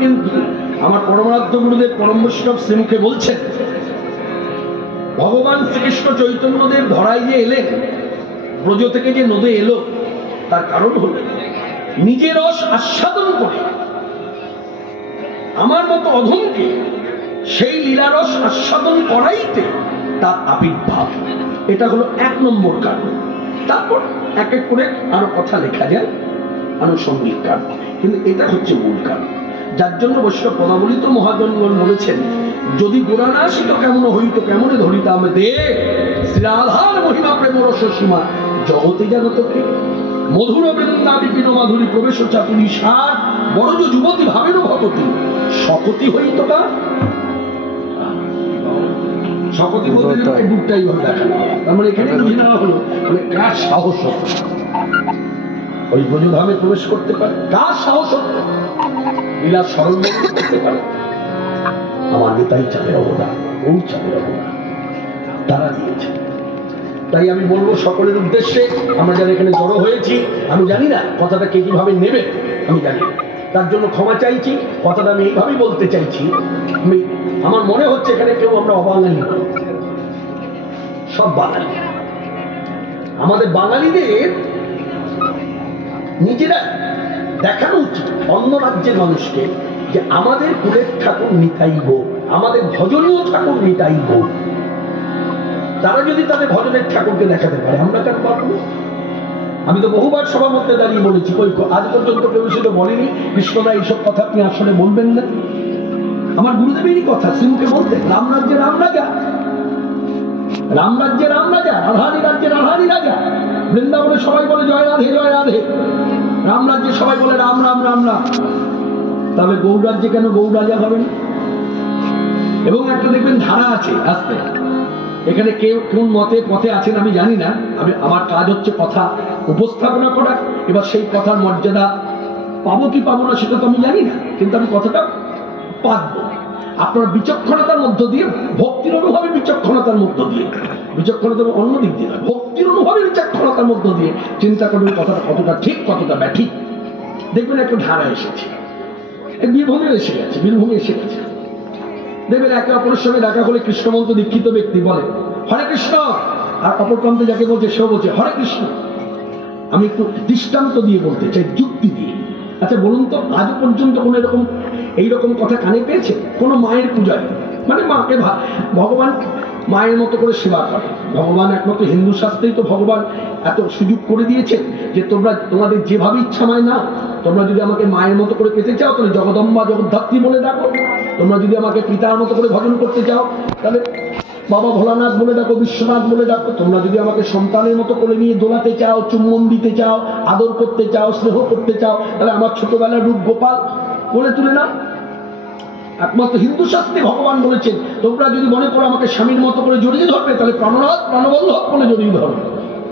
কিন্তু আমার পরমারাধ্য গুরুদেব পরম বৈষ্ণব শ্রীমুখে বলছেন, ভগবান শ্রীকৃষ্ণ চৈতন্যদেব ধরায় যে এলেন, ব্রজ থেকে যে নদে এলো, তার কারণ হল নিজের রস আস্বাদন করে আমার মতো অধমকে সেই লীলারস আস্বাদন করাইতে তার আবির্ভাব। এটা হলো 1 নম্বর কারণ। তারপর এক এক করে আরো কথা লেখা যায় আনুষঙ্গিক কারণ, কিন্তু এটা হচ্ছে মূল কারণ, যার জন্য বৈষ্ণব পদাবলিত মহাজনগণ বলেছেন, যদি গোড়া না আসিত কেমন হইত কেমনে ধরিতাম দে শ্রীরাধার মহিমা প্রেম রস সীমা জগতে যেন তোকে মধুর বৃন্দা বিপিন মাধুরী প্রবেশ চাতুরী সার বড় যুবতী ভাবের ভগতী শকতি হইত কা শকতি বলতে বুকটাই ভাবে দেখানো। তার মানে এখানে বুঝে নেওয়া হলো মানে কার সাহস ওই ব্রজধামে প্রবেশ করতে পারে, কার সাহস লীলা স্মরণ করতে পারে। আমার নেতাই চাপের অবদান, ওই চাপের অবদান তারা দিয়েছে। তাই আমি বলবো সকলের উদ্দেশ্যে, আমরা যারা এখানে জড়ো হয়েছি, আমি জানি না কথাটা কে কিভাবে নেবে, আমি জানি না, তার জন্য ক্ষমা চাইছি। কথাটা আমি এইভাবেই বলতে চাইছি, আমার মনে হচ্ছে এখানে কেউ আমরা অবাঙালি নই, সব বাঙালি। আমাদের বাঙালিদের নিজেরা দেখানো উচিত অন্য রাজ্যের মানুষকে যে আমাদের কুলের ঠাকুর নিতাই গৌর, আমাদের ভজনীয় ঠাকুর নিতাই গৌর। তারা যদি তাদের ভজনের ঠাকুরকে দেখাতে পারে, আমরা কেন পারবো? আমি তো বহুবার সভা মধ্যে দাঁড়িয়ে বলেছি, আজ পর্যন্ত কেউ সেটা বলেনি কৃষ্ণরা এইসব কথা আপনি আসলে বলবেন না। আমার গুরুদেবেরই কথা, শ্রীমুখে বলতেন, রাম রাজ্যে রাম রাজা, রাম রাজ্যে রাম রাজা, রাধারি রাজ্যে রাধারি রাজা। বৃন্দাবনে সবাই বলে জয় রাধে জয় রাধে, রাম রাজ্যে সবাই বলে রাম রাম রাম রাম। তবে গৌর রাজ্যে কেন গৌর রাজা হবেন? এবং একটা দেখবেন ধারা আছে আস্তে, এখানে কেউ কোন মতে পথে আছেন আমি জানি না, আমার কাজ হচ্ছে কথা উপস্থাপনা করা। এবার সেই কথার মর্যাদা পাবো কি পাবো না সেটা তো আমি জানি না, কিন্তু আমি কথাটা পাবো আপনার বিচক্ষণতার মধ্য দিয়ে, ভক্তির অনুভবে বিচক্ষণতার মধ্য দিয়ে, বিচক্ষণতা অন্য দিক দিয়ে, ভক্তির অনুভবে বিচক্ষণতার মধ্য দিয়ে চিন্তা করবেন কথাটা কতটা ঠিক কতটা ব্যাঠিক। দেখবেন একটা ধারা এসেছে, বীরভূমে এসে গেছে, বীরভূমে এসে গেছে। দেখবেন একে অপরের সঙ্গে দেখা হলে কৃষ্ণমন্ত্র দীক্ষিত ব্যক্তি বলে হরে কৃষ্ণ, আর অপর প্রান্তে যাকে বলছে সেও বলছে হরে কৃষ্ণ। আমি একটু দৃষ্টান্ত দিয়ে বলতে চাই, যুক্তি দিয়ে। আচ্ছা বলুন তো, আজ পর্যন্ত কোন এরকম এইরকম কথা কানে পেয়েছে কোন মায়ের পূজায়? মানে মাকে ভগবান মায়ের মতো করে সেবা করে। ভগবান একমাত্র হিন্দু শাস্ত্রেই তো ভগবান এত সুযোগ করে দিয়েছেন যে তোমরা তোমাদের যেভাবে ইচ্ছা মায় না, তোমরা যদি আমাকে মায়ের মতো করে পেতে চাও তাহলে জগদম্বা জগদ্ধাত্রী বলে ডাকো, তোমরা যদি আমাকে পিতার মতো করে ভজন করতে চাও তাহলে বাবা ভোলানাথ বলে ডাকো, বিশ্বনাথ বলে ডাকো, তোমরা যদি আমাকে সন্তানের মতো করে নিয়ে দোলাতে চাও, চুম্বন দিতে চাও, আদর করতে চাও, স্নেহ করতে চাও, তাহলে আমার ছোটবেলার রূপ গোপাল বলে তুলে না। একমাত্র হিন্দু শাস্ত্রে ভগবান বলেছেন তোমরা যদি মনে করো আমাকে স্বামীর মতো করে জড়িয়ে ধরবে তাহলে প্রাণনাথ প্রাণবল্লভ বলে জড়িয়ে ধরবে।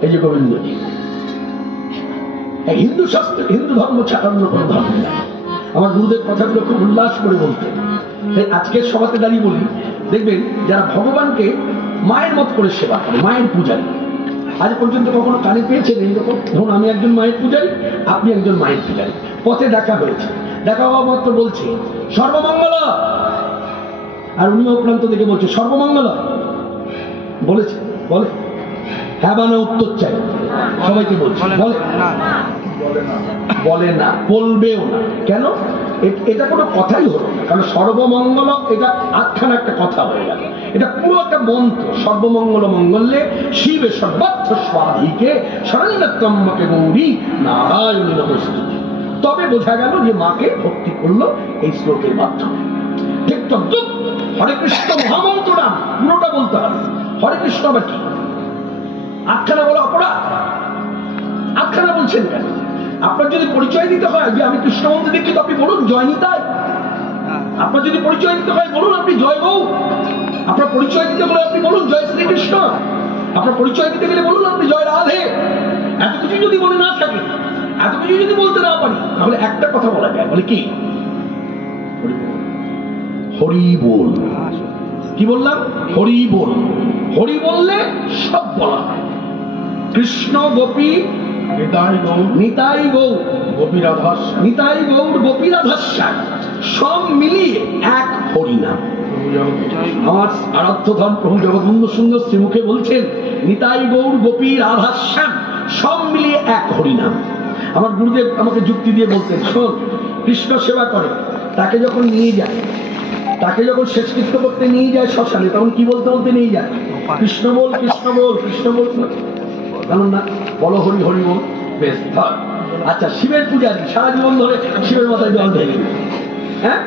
এই যে গোবিন্দজি, হিন্দু শাস্ত্র হিন্দু ধর্ম ছাড়া অন্য কোনো ধর্ম নাই। আমার গুরুদেব কথাগুলো খুব উল্লাস করে বলতেন। তাই আজকের সভাতে দাঁড়িয়ে বলি, দেখবেন যারা ভগবানকে মায়ের মত করে সেবা করে, মায়ের পূজারী, আজ পর্যন্ত কখনো কানে পেয়েছেন এইরকম? ধরুন আমি একজন মায়ের পূজারী, আপনি একজন মায়ের পূজারী, পথে দেখা হয়েছে, দেখা হওয়া মাত্র বলছে সর্বমঙ্গল, আর উনিও প্রান্ত থেকে বলছে সর্বমঙ্গল বলেছে, বলে হ্যাঁ মানে উত্তর চাই, সবাইকে বলছে বলে বলে না, বলবেও না। কেন? এটা কোনো কথাই হলো না, কারণ সর্বমঙ্গল এটা আখ্যান একটা কথা হয়ে গেল, এটা পুরো একটা মন্ত্র। সর্বমঙ্গল মঙ্গলে শিবে সর্বার্থ স্বাধিকে শরণ্যত্রম্বকে গৌরী নারায়ণী নমস্তুতে। তবে বোঝা গেল যে মাকে ভক্তি করলো এই শ্লোকের মাধ্যমে। ঠিক তদ্রুপ হরে কৃষ্ণ মহামন্ত্র নাম পুরোটা বলতে হবে। হরে কৃষ্ণ বা কি? আখ্যানা বলা অপরাধ? আখ্যানা বলছেন কেন? আপনার যদি পরিচয় দিতে হয় যে আমি কৃষ্ণ মন্ত্রে দীক্ষিত, আপনি বলুন জয় নিতাই। আপনার যদি পরিচয় দিতে হয় বলুন আপনি জয় গৌ। আপনার পরিচয় দিতে বলে আপনি বলুন জয় শ্রীকৃষ্ণ। আপনার পরিচয় দিতে গেলে বলুন আপনি জয় রাধে। এত কিছু যদি মনে না থাকে, এত কিছু যদি বলতে না পারি, তাহলে একটা কথা বলা যায়, বলে কি? হরি বল। কি বললাম? হরি বল। হরি বললে সব বলা হয়। কৃষ্ণ গোপী নিতাই গৌর গোপী রাধাস, নিতাই গৌর গোপী রাধাস সব মিলিয়ে এক হরিনাম। আমার আরাধ্যধন প্রভু জগৎবন্ধু সুন্দর শ্রীমুখে বলছেন নিতাই গৌর গোপী রাধা শ্যাম সব মিলিয়ে এক হরিনাম। আমার গুরুদেব আমাকে যুক্তি দিয়ে বলতেন, শোন, কৃষ্ণ সেবা করে, তাকে যখন নিয়ে যায়, তাকে যখন শেষকৃত্য করতে নিয়ে যায় শ্মশানে, তখন কি বলতে বলতে নিয়ে যায়? কৃষ্ণ বল, কৃষ্ণ বল, কৃষ্ণ বল, জানুন না, বলো হরি হরি বল। বেশ, আচ্ছা, শিবের পূজারী সারা জীবন ধরে শিবের মাথায় জল ঢেলে দিল, হ্যাঁ,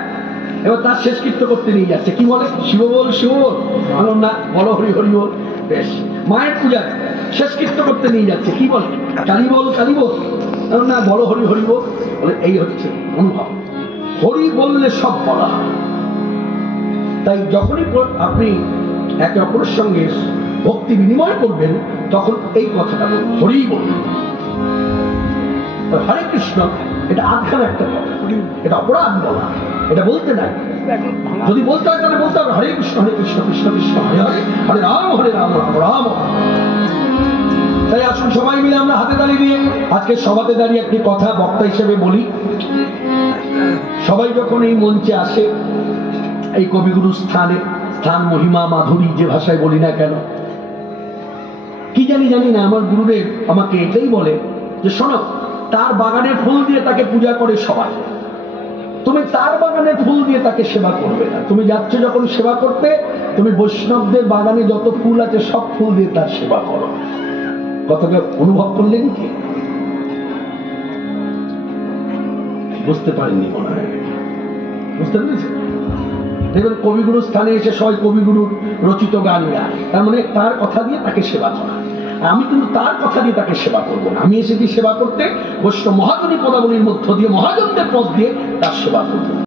এবার তার শেষকৃত্য করতে নিয়ে যাচ্ছে, কি বলে? শিব বল, শিব বল, জানুন না, বলো হরি হরি বল। বেশ, মায়ের পূজারী শেষকৃত্য করতে নিয়ে যাচ্ছে, কি বলে? কালী বল, কালী বল, জানুন না, বলো হরি হরি বল। বলে এই হচ্ছে অনুভব, হরি বললে সব বলা। তাই যখনই আপনি একে অপরের সঙ্গে ভক্তি বিনিময় করবেন, তখন এই কথাটা বলুন, হরি বলুন। হরে কৃষ্ণ এটা আধখান একটা কথা, এটা অপরাধ বলা, এটা বলতে নাই। যদি বলতে হয় তাহলে বলতে হবে হরে কৃষ্ণ কৃষ্ণ কৃষ্ণ হরে হরে, হরে রাম রাম রাম। তাই আসুন সবাই মিলে আমরা হাতে তালি দিয়ে আজকে সভাতে দাঁড়িয়ে একটি কথা বক্তা হিসেবে বলি। সবাই যখন এই মঞ্চে আসে, এই কবিগুরু স্থানে, স্থান মহিমা মাধুরী যে ভাষায় বলি না কেন, কি জানি না, আমার গুরুদেব আমাকে এটাই বলে যে শোনো, তার বাগানের ফুল দিয়ে তাকে পূজা করে সবাই, তুমি তার বাগানের ফুল দিয়ে তাকে সেবা করবে না। তুমি যাচ্ছ যখন সেবা করতে, তুমি বৈষ্ণবদের বাগানে যত ফুল আছে সব ফুল দিয়ে তার সেবা করো। কথাটা অনুভব করলেন কি? বুঝতে পারেননি মনে হয়, বুঝতে পেরেছেন? দেখবেন কবিগুরু স্থানে এসে সবাই কবিগুরুর রচিত গান গায়, তার মানে তার কথা দিয়ে তাকে সেবা করা। আমি কিন্তু তার কথা দিয়ে তাকে সেবা করবো না, আমি এসেছি সেবা করতে, বৈষ্ণব মহাজনী পদাবলীর মধ্য দিয়ে, মহাজনদের পথ দিয়ে তার সেবা করবো।